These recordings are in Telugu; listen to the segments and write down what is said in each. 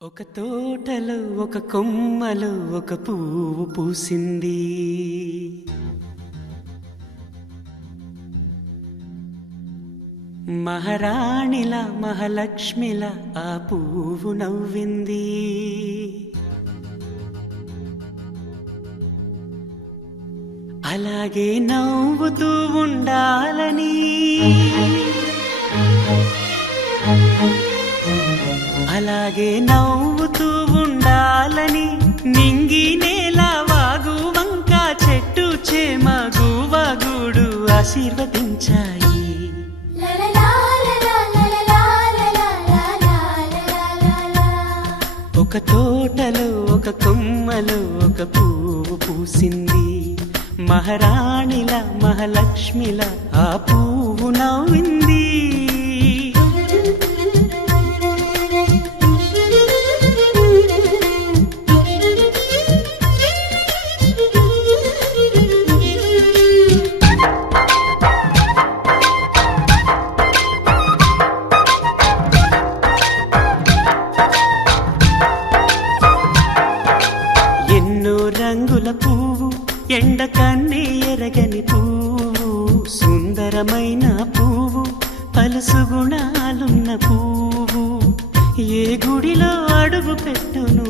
ఒక తోటలో ఒక కొమ్మలో ఒక పువ్వు పూసింది. మహారాణిల మహాలక్ష్మిల ఆ పువ్వు నవ్వింది. అలాగే నవ్వుతూ ఉండాలని, అలాగే నవ్వుతూ ఉండాలని నింగి నేల వాగు వంక చెట్టు చేమ గువగుడు ఆశీర్వదించాయి. ఒక తోటలో ఒక కొమ్మలో ఒక పువ్వు పూసింది. మహారాణిల మహాలక్ష్మిల ఆ పువ్వు నవ్వింది. రంగుల పువ్వు, ఎండ కన్నే ఎరగని పువ్వు, సుందరమైన పువ్వు, పలుసు గుణాలున్న పువ్వు, ఏ గుడిలో అడుగు పెట్టును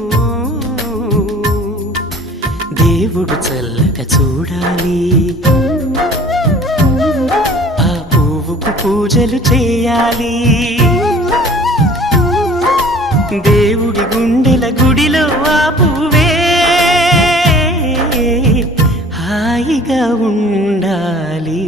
దేవుడు చల్లగా చూడాలి. ఆ పువ్వుకు పూజలు చేయాలి. దేవుడి గుండెల గుడిలో ఆ పువ్వే హాయిగా ఉండాలి.